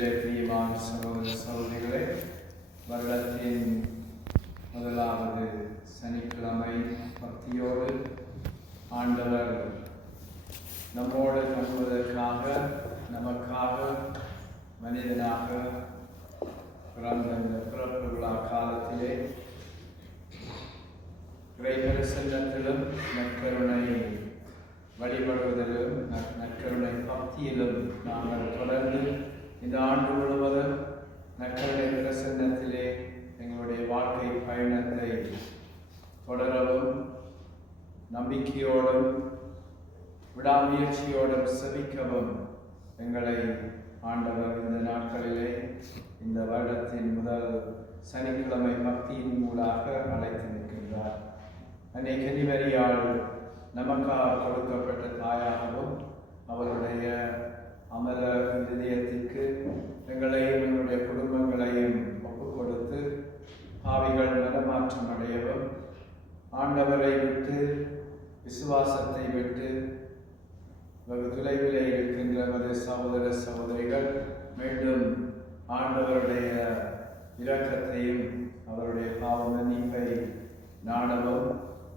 அன்பிலே பிரியமான சகோதர சகோதரிகளே வருடத்தின் முதலாவது சனிக்கிழமை பக்தியோடு ஆண்டவர் நம்மோடு தங்குவதற்காக நமக்காக மனிதனாக பிறந்த இந்த பிறப்பு விழா காலத்திலே கிரைகரசனத்திலும் நற்கருணை வழிபடுவதிலும் நற்கருணை பக்தியிலும் நாங்கள் தொடர்ந்து இந்த ஆண்டு முழுவதும் நற்கருணை பிரசன்னத்திலே எங்களுடைய வாழ்க்கை பயணத்தை தொடரவும் நம்பிக்கையோடும் விடாமுயற்சியோடும் செவிக்கவும் எங்களை ஆண்டவர் இந்த நாட்களிலே இந்த வருடத்தின் முதல் சனிக்கிழமை பக்தியின் மூலாக அழைத்து நிற்கின்றார். அன்னை கனிமரியால் நமக்காக கொடுக்கப்பட்ட தாயாகவும் அவருடைய அமர இதயத்திற்கு எங்களையும் எங்களுடைய குடும்பங்களையும் ஒப்புக் கொடுத்து பாவிகள் மனமாற்றம் அடையவும் ஆண்டவரை விட்டு விசுவாசத்தை விட்டு வெகு தொலைவிலே இருக்கின்ற நமது சகோதர சகோதரிகள் மீண்டும் ஆண்டவருடைய இரக்கத்தையும் அவருடைய பாவ மன்னிப்பை நாடவும்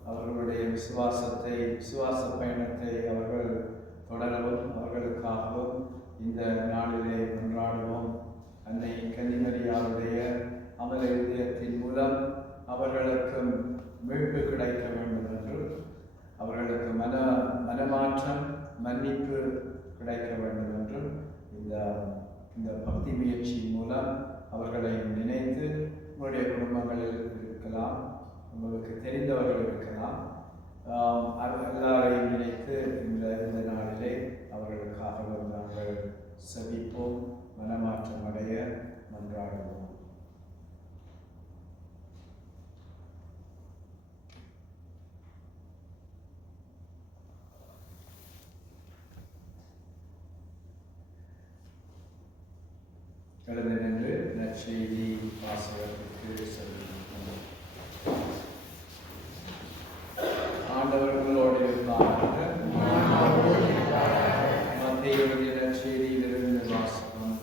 அவர்களுடைய விசுவாசத்தை விசுவாச பயணத்தை அவர்கள் தொடரவும் அவர்களுக்காகவும் இந்த நாளிலே கொண்டாடுவோம். அன்னை கன்னிமரியாருடைய அமல இதயத்தின் மூலம் அவர்களுக்கும் மீட்பு கிடைக்க வேண்டும் என்றும் அவர்களுக்கு மன மனமாற்றம் மன்னிப்பு கிடைக்க வேண்டும் என்றும் இந்த இந்த பக்தி முயற்சி மூலம் அவர்களை நினைத்து உங்களுடைய குடும்பங்களில் இருக்கலாம் உங்களுக்கு தெரிந்தவர்கள் இருக்கலாம் ஆம், அது எல்லாரையும் நினைத்து இந்த இந்த நாளிலே அவர்களுக்காக நாங்கள் செபிப்போம் மனமாற்றம் அடைய மன்றாடுவோம் எழுந்து நின்று நற்செய்தி வாசகத்திற்கு செல்லுங்கள் ஆண்டவர் உங்களோடு இருப்பாராக மத்திய நற்செய்தியிலிருந்து வாசகம்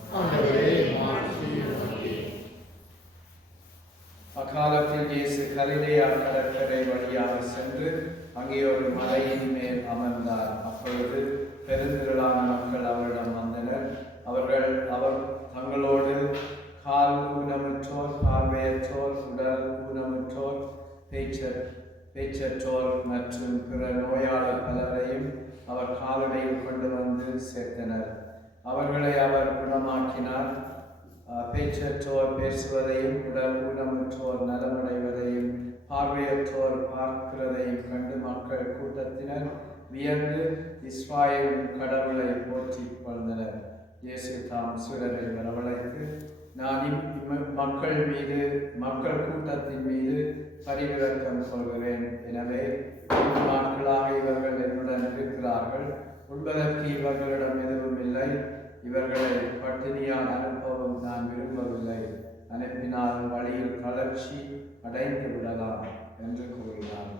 அக்காலத்தில் இயேசு கலிலேயா கடற்கரை வழியாக சென்று அங்கே ஒரு மலையின் மேல் அமர்ந்தார் அப்பொழுது பெருந்திரளான மக்கள் அவரிடம் வந்தனர் அவர்கள் அவர் தங்களோடு கால் ஊனமுற்றோர் பார்வையற்றோர் உடல் ஊனமுற்றோர் பேச்சர் பேச்சற்றோர் மற்றும் பிற நோயாளர் பலரையும் அவர் காலடியில் கொண்டு வந்து சேர்த்தனர். அவர்களை அவர் குணமாக்கினார். பேச்சற்றோர் பேசுவதையும் உடல் ஊனமுற்றோர் நலமடைவதையும் பார்வையற்றோர் பார்க்கிறதையும் கண்டு மக்கள் கூட்டத்தினர் வியந்து இஸ்ராயேல் கடவுளை போற்றி கொள்ந்தனர் இயேசு தாம் சூழலை வரவழைத்து நான் மக்கள் மீது மக்கள் கூட்டத்தின் மீது பரிவிரக்கம் கொள்கிறேன். எனவே நாட்களாக இவர்கள் என்னுடன் இருக்கிறார்கள். உண்பதற்கு இவர்களிடம் எதுவும் இல்லை. இவர்களை பட்டினியால் அனுப்பவும் நான் விரும்பவில்லை. அனுப்பினால் வழியில் கலர்ச்சி அடைந்து விடலாம் என்று கூறினார்.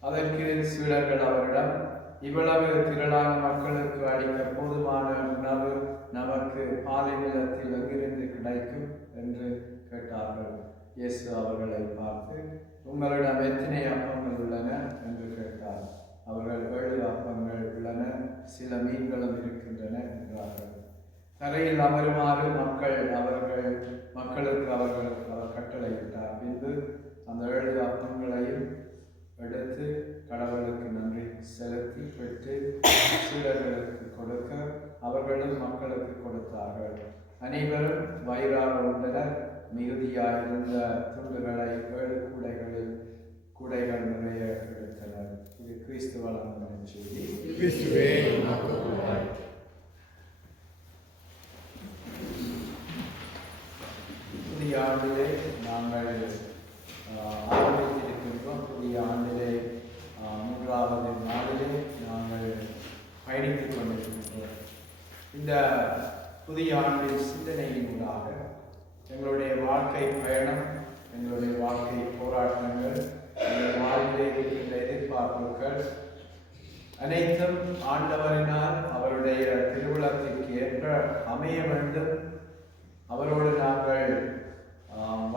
அதற்கு சீடர்கள் அவரிடம் இவ்வளவு திரளான மக்களுக்கு அளிக்க போதுமான உணவு நமக்கு பாலை நிலத்தில் எங்கிருந்து கிடைக்கும்? என்று கேட்டார்கள். இயேசு அவர்களை பார்த்து உங்களிடம் எத்தனை அப்பங்கள் உள்ளன? என்று கேட்டார் அவர்கள் ஏழு அப்பங்கள் உள்ளன சில மீன்களும் இருக்கின்றன என்றார்கள் தரையில் அமருமாறு மக்கள் அவர்கள் மக்களுக்கு அவர்கள் அவர் கட்டளையிட்டார். பின்பு அந்த ஏழு அப்பங்களையும் எடுத்து கடவுளுக்கு நன்றி செலுத்தி பெற்று சீடர்களுக்கு கொடுக்க அவர்களும் மக்களுக்கு கொடுத்தார்கள். அனைவரும் வயிறாக உண்டனர் மிகுதியாயிருந்த துண்டுகளை ஏழு கூடைகளில் கூடைகள் நிறைய எடுத்தனர். இது கிறிஸ்துவ செய்தி கிறிஸ்துவே உமக்கு புகழ். புதிய ஆண்டிலே நாங்கள் ஆரம்பித்திருக்கின்றோம். புதிய ஆண்டிலே மூன்றாவது நாளிலே நாங்கள் பயணித்துக் கொண்டிருக்கின்றோம். இந்த புதிய ஆண்டின் சிந்தனையினூடாக எங்களுடைய வாழ்க்கை பயணம் எங்களுடைய வாழ்க்கை போராட்டங்கள் எங்கள் வாழ்விலே இருக்கின்ற எதிர்பார்ப்புகள் அனைத்தும் ஆண்டவரினால் அவருடைய திருவிழத்திற்கு ஏற்ப அமைய வேண்டும். அவரோடு நாங்கள்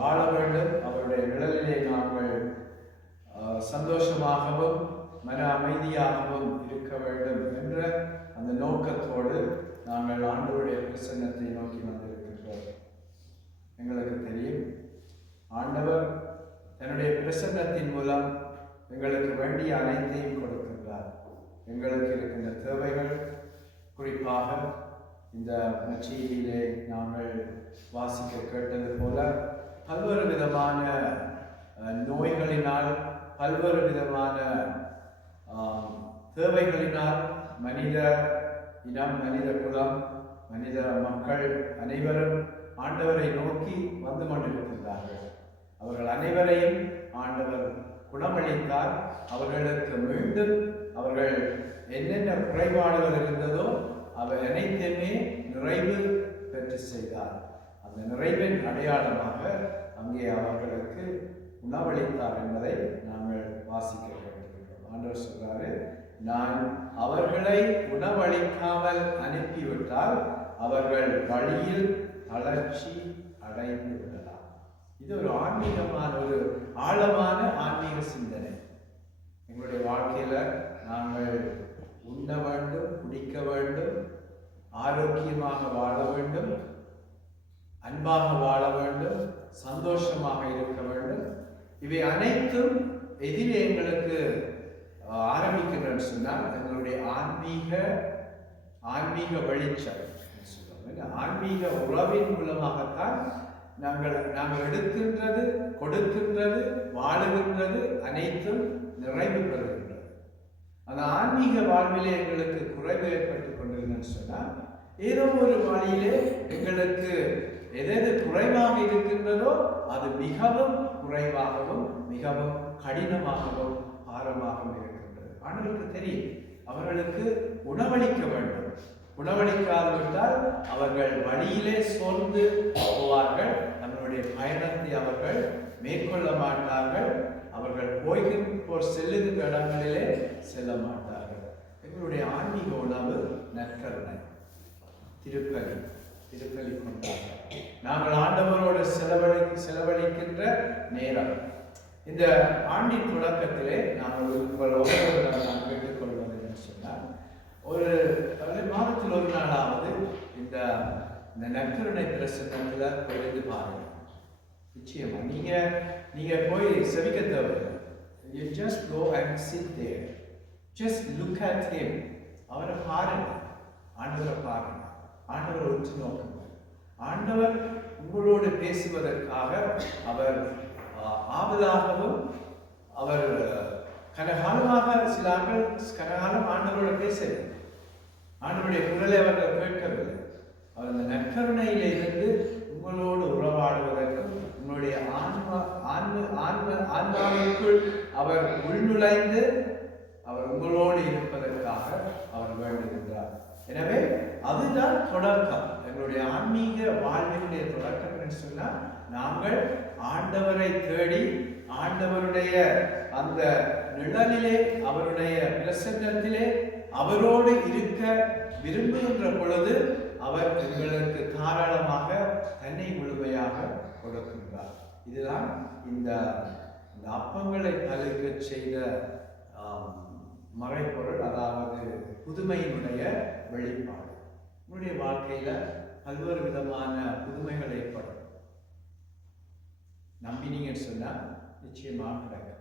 வாழ வேண்டும். அவருடைய நிழலிலே நாங்கள் சந்தோஷமாகவும் மன அமைதியாகவும் இருக்க வேண்டும் என்ற அந்த நோக்கத்தோடு நாங்கள் ஆண்டவருடைய பிரசன்னத்தை நோக்கி வந்திருக்கின்றோம். எங்களுக்கு தெரியும் ஆண்டவர் தன்னுடைய பிரசன்னத்தின் மூலம் எங்களுக்கு வேண்டிய அனைத்தையும் கொடுக்கின்றார். எங்களுக்கு இருக்கின்ற தேவைகள் குறிப்பாக இந்த நச்செய்தியிலே நாங்கள் வாசிக்க கேட்டது போல பல்வேறு விதமான நோய்களினால் பல்வேறு விதமான தேவைகளினால் மனித இனம் மனித குலம் மனித மக்கள் அனைவரும் ஆண்டவரை நோக்கி வந்து கொண்டிருக்கின்றார்கள். அவர்கள் அனைவரையும் ஆண்டவர் குணமளித்தார். அவர்களுக்கு மீண்டும் அவர்கள் என்னென்ன குறைபாடுகள் இருந்ததோ அவை அனைத்தையுமே நிறைவு பெற்று செய்தார். அந்த நிறைவின் அடையாளமாக அங்கே அவர்களுக்கு உணவளித்தார் என்பதை நாங்கள் வாசிக்க வேண்டியிருக்கிறோம் ஆண்டவர் சொல்றாரு நான் அவர்களை உணவளிக்காமல் அனுப்பிவிட்டால் அவர்கள் வழியில் தளர்ச்சி அடைந்து விடலாம். இது ஒரு ஆன்மீகமான ஒரு ஆழமான ஆன்மீக சிந்தனை. எங்களுடைய வாழ்க்கையில நாங்கள் உண்ண வேண்டும் குடிக்க வேண்டும் ஆரோக்கியமாக வாழ வேண்டும் அன்பாக வாழ வேண்டும் சந்தோஷமாக இருக்க வேண்டும். இவை அனைத்தும் எதிரே எங்களுக்கு ஆரம்பிக்கின்றன்னு சொன்னால் எங்களுடைய ஆன்மீக ஆன்மீக வெளிச்சம் ஆன்மீக உறவின் மூலமாகத்தான் நாங்கள் நாங்கள் எடுக்கின்றது கொடுக்கின்றது வாழுகின்றது அனைத்தும் நிறைவு பெறுகின்றது. அந்த ஆன்மீக வாழ்விலே எங்களுக்கு குறைவு ஏற்பட்டுக் கொண்டிருந்தேன்னு சொன்னால் ஏதோ ஒரு வழியிலே எங்களுக்கு எதெது குறைவாக இருக்கின்றதோ அது மிகவும் குறைவாகவும் மிகவும் கடினமாகவும் பாரமாகவும் இருக்கின்றது. ஆண்களுக்கு தெரியும். அவர்களுக்கு உணவளிக்க வேண்டும். உணவளிக்காதவிட்டால் அவர்கள் வழியிலே சோர்ந்து போவார்கள். நம்மளுடைய பயணத்தை அவர்கள் மேற்கொள்ள மாட்டார்கள். அவர்கள் போய்கின்ற செல்லுகின்ற இடங்களிலே செல்ல மாட்டார்கள். எங்களுடைய ஆன்மீக உணவு நற்கருணை. திருப்பதி. திருப்பலி கொண்டாங்க நாங்கள் ஆண்டவரோடு செலவழி செலவழிக்கின்ற நேரம். இந்த ஆண்டின் தொடக்கத்திலே நாங்கள் உங்கள் ஒவ்வொருவராக நான் கேட்டுக்கொள்வது என்று சொன்னால் ஒரு ஒரு மாதத்தில் ஒரு நாளாவது இந்த இந்த நற்கருணை பிரசங்கத்தில் குறைந்து பாருங்கள். நிச்சயமா நீங்கள் நீங்க போய் செவிக்க தேவையில்லை. You just go and sit there just look at him அவரை பாருங்கள். ஆண்டவரை பாருங்கள். ஆண்டவர் உற்று நோக்குங்க ஆண்டவர் உங்களோடு பேசுவதற்காக அவர் ஆவதாகவும் அவர் கனகாலமாக சில ஆண்கள் கனகாலம் ஆண்டவரோட பேசவில்லை. ஆண்டவருடைய குரலை அவர்கள் கேட்கவில்லை. அவர் அந்த நற்கருணையில இருந்து உங்களோடு உறவாடுவதற்கும் உங்களுடைய ஆன்மா ஆன்ம ஆன்ம ஆன்மாவிற்குள் அவர் உள்நுழைந்து அவர் உங்களோடு இருப்பதற்காக அவர் வேண்டுகிறார். எனவே அதுதான் தொடக்கம். எங்களுடைய ஆன்மீக வாழ்வினுடைய தொடக்கம் என்று சொன்னால் நாங்கள் ஆண்டவரை தேடி ஆண்டவருடைய அந்த நிழலிலே அவருடைய பிரசன்னத்திலே அவரோடு இருக்க விரும்புகின்ற பொழுது அவர் எங்களுக்கு தாராளமாக தன்னை முழுமையாக கொடுக்கின்றார். இதுதான் இந்த அப்பங்களை பழுக்க செய்த மறைப்பொருள் அதாவது புதுமையினுடைய வெளிப்பாடு. உங்களுடைய வாழ்க்கையில பல்வேறு விதமான புதுமைகள் ஏற்படும். நம்பினீங்கன்னு சொன்னால் நிச்சயமாக கிடைக்கும்.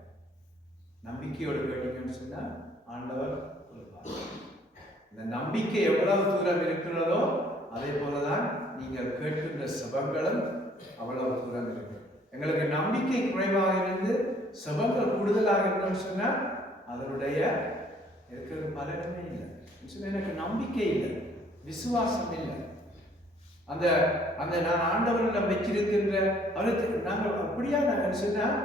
நம்பிக்கையோடு கேட்டீங்கன்னு சொன்னால் ஆண்டவர் கொடுப்பார். இந்த நம்பிக்கை எவ்வளவு தூரம் இருக்கிறதோ அதே போலதான் நீங்கள் கேட்கின்ற செபங்களும் அவ்வளவு தூரம் இருக்கு. எங்களுக்கு நம்பிக்கை குறைவாக இருந்து செபங்கள் கூடுதலாக இருந்தோம்னு சொன்னால் அதனுடைய இருக்கிற பலனமே இல்லை. சொன்னா எனக்கு நம்பிக்கை இல்லை. விசுவாசம் இல்லை. அந்த அந்த நான் ஆண்டவரிடம் வச்சிருக்கின்ற அவருக்கு நாங்கள் அப்படியா நாங்கள் சொன்னால்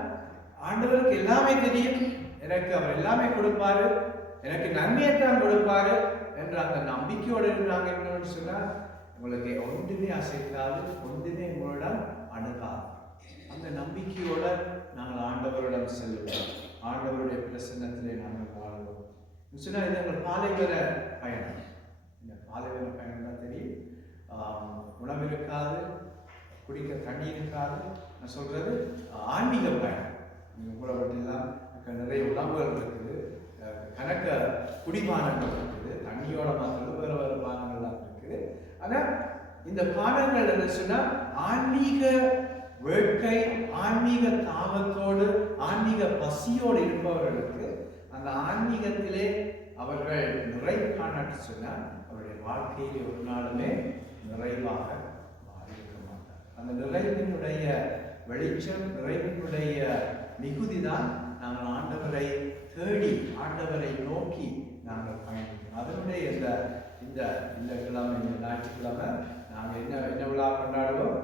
ஆண்டவருக்கு எல்லாமே தெரியும். எனக்கு அவர் எல்லாமே கொடுப்பாரு. எனக்கு நன்மையைத்தான் கொடுப்பாரு என்ற அந்த நம்பிக்கையோடு இருந்தாங்க என்னன்னு சொன்னால் உங்களுக்கு ஒன்றுமே அசைக்காது ஒன்றுமே உங்களிடம் அணுகாது. அந்த நம்பிக்கையோட நாங்கள் ஆண்டவரிடம் செல்லுவோம் ஆண்டவருடைய பிரசன்னத்திலே நாங்கள் வாழ்வோம் இது எங்கள் பாலைவர பயணம். இந்த பாலைவர பயணம் தான் தெரியும். உணவு இருக்காது குடிக்க தண்ணி இருக்காது. நான் சொல்கிறது ஆன்மீக பயணம். நீங்கள் கூட எல்லாம் நிறைய உணவுகள் இருக்குது. கணக்க குடிமானங்கள் இருக்குது. தண்ணியோட மாத்திரம் வேறு வேறு இந்த பானங்கள் என்ன சொன்னால் ஆன்மீக வேட்கை ஆன்மீக தாகத்தோடு ஆன்மீக பசியோடு இருப்பவர்களுக்கு அந்த ஆன்மீகத்திலே அவர்கள் நிறை காணாட்டு சொன்னால் அவருடைய வாழ்க்கையிலே ஒரு நாளுமே நிறைவாக மாறியிருக்க மாட்டார். அந்த நிறைவினுடைய வெளிச்சம் நிறைவினுடைய மிகுதி தான் நாங்கள் ஆண்டவரை தேடி ஆண்டவரை நோக்கி நாங்கள் பயணிக்கிறோம். அதனுடைய இந்த இந்த இந்த கிழமை இந்த ஞாயிற்றுக்கிழமை நாங்கள் என்ன என்ன விழா கொண்டாடுவோம்?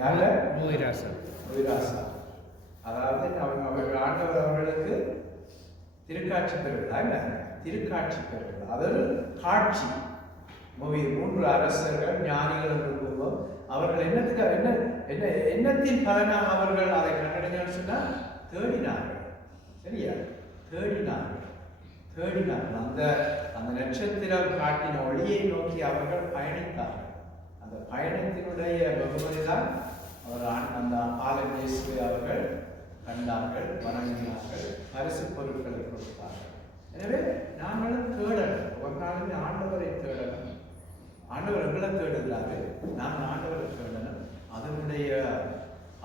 யாரு நோய்ராசம் உயிராசா அதாவது அவங்க அவர்கள் ஆண்டவர் அவர்களுக்கு திருக்காட்சி பெறுகிறார் இல்ல? திருக்காட்சி பெறுகிறார். அதாவது காட்சி. மூவி மூன்று அரசர்கள் ஞானிகள் என்று கூறுவோம். அவர்கள் என்னத்துக்கு என்ன என்ன என்னத்தின் பலனாக அவர்கள் அதை கண்டடைஞ்சான்னு சொன்னால் தேடினார்கள். சரியா? தேடினார்கள். தேடினார்கள். அந்த அந்த நட்சத்திரம் காட்டின ஒளியை நோக்கி அவர்கள் பயணித்தார்கள். அந்த பயணத்தினுடைய பகுமதி தான் அவர் ஆண்- அந்த ஆலன் இயேசு அவர்கள் கண்டார்கள் வணங்கினார்கள் பரிசு பொருட்களை கொடுத்தார்கள். எனவே நாங்களும் தேடணும். ஒரு நாளுமே ஆண்டவரை தேடணும். ஆண்டவர் எங்களை தேடுகிறாரு. நாங்கள் ஆண்டவரை தேடணும். அதனுடைய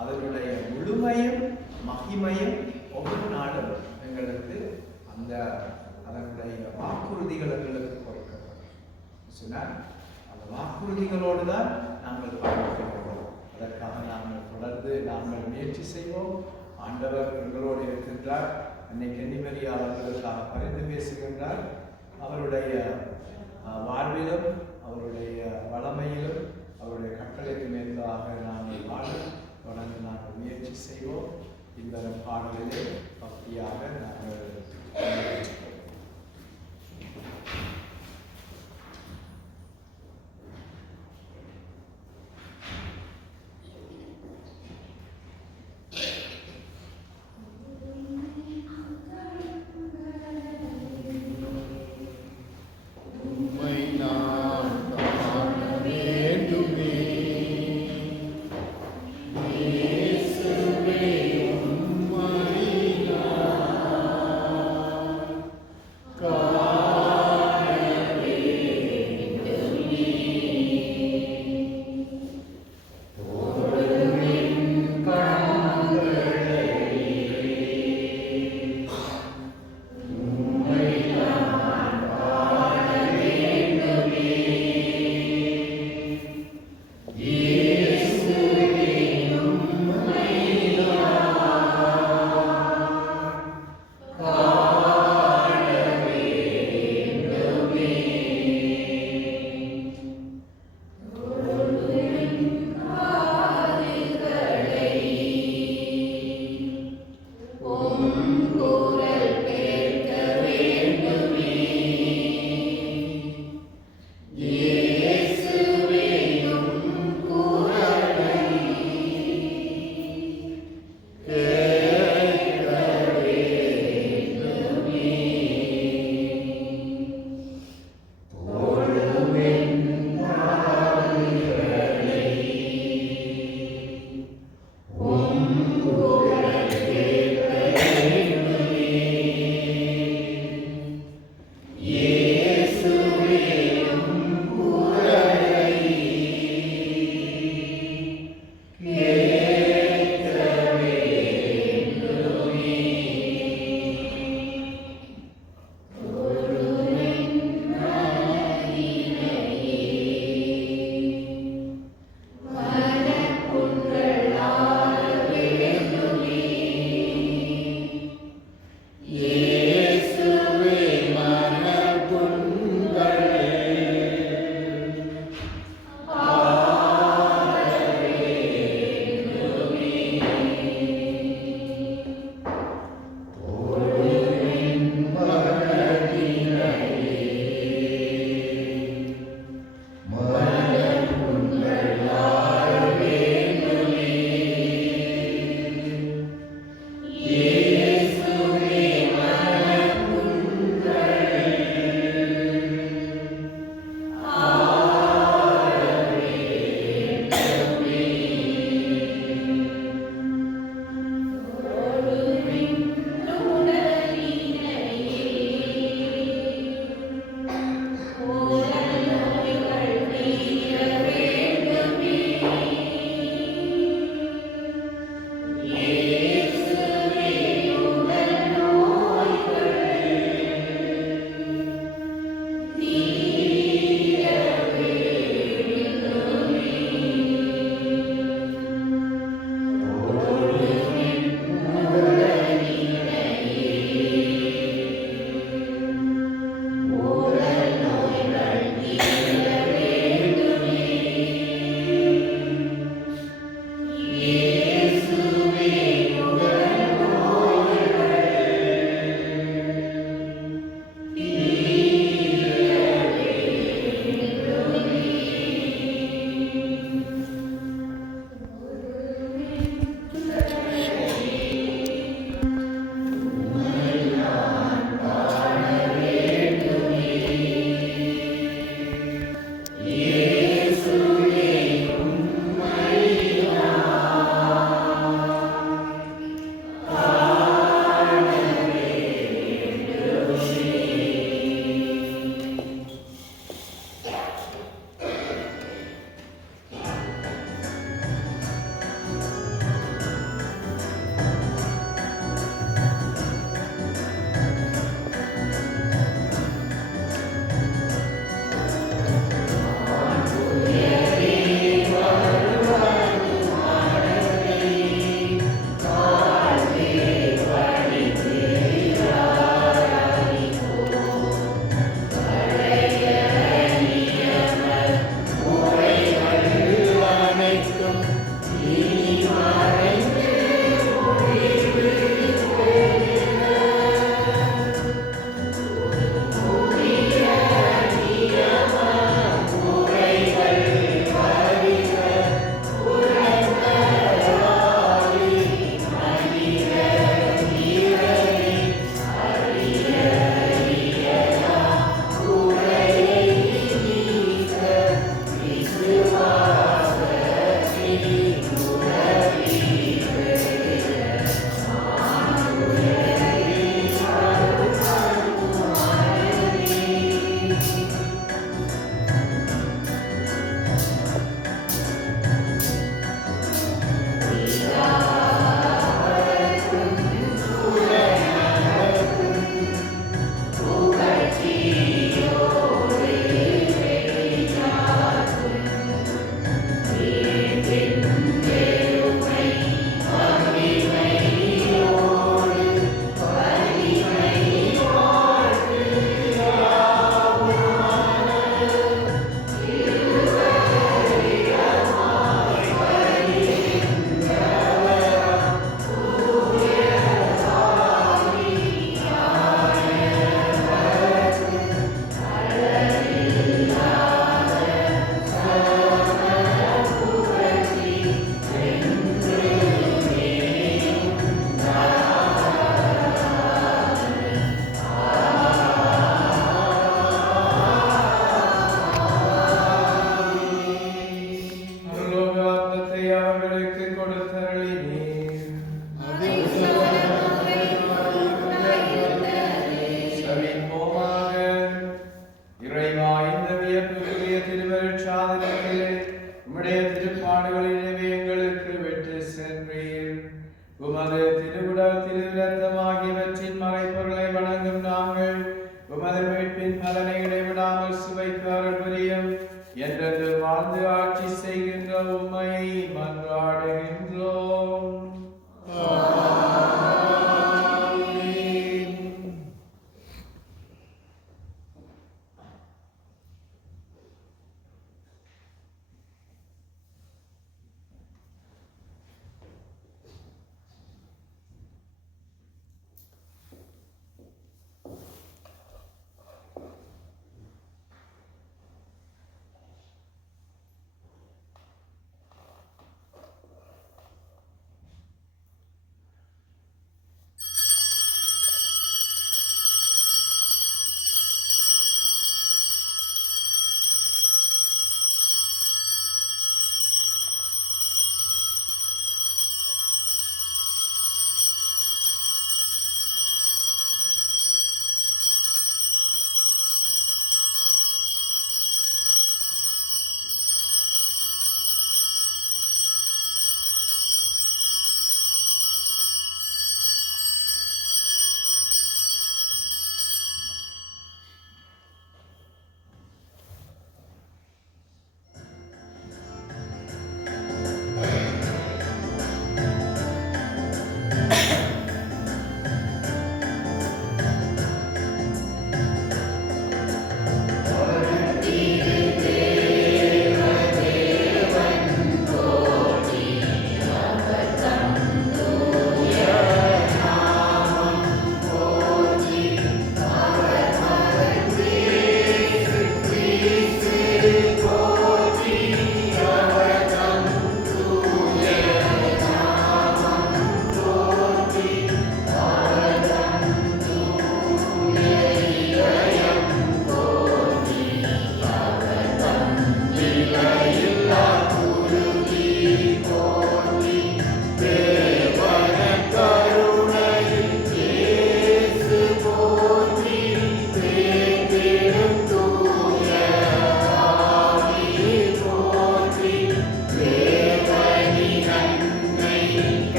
அதனுடைய முழுமையும் மகிமையும் ஒவ்வொரு நாளும் எங்களுக்கு அந்த அதனுடைய வாக்குறுதிகள் எங்களுக்கு கொடுக்கப்படும். அந்த வாக்குறுதிகளோடு தான் நாங்கள் பயணிக்கிறோம் அதற்காக நாங்கள் தொடர்ந்து நாங்கள் முயற்சி செய்வோம். ஆண்டவர் எங்களோடு இருக்கின்றார். என்னை கன்னிமரி பகிர்ந்து பரிந்து பேசுகின்றார். அவருடைய வாழ்விலும் அவருடைய வளமையிலும் அவருடைய கட்டளைக்கு மேற்காக நாங்கள் வாழ தொடர்ந்து நாங்கள் முயற்சி செய்வோம். இந்த பாடலிலே பக்தியாக நாங்கள் ஆழ்ந்து ஆட்சி செய்கின்ற உண்மையை மன்றாடுகின்றோம்.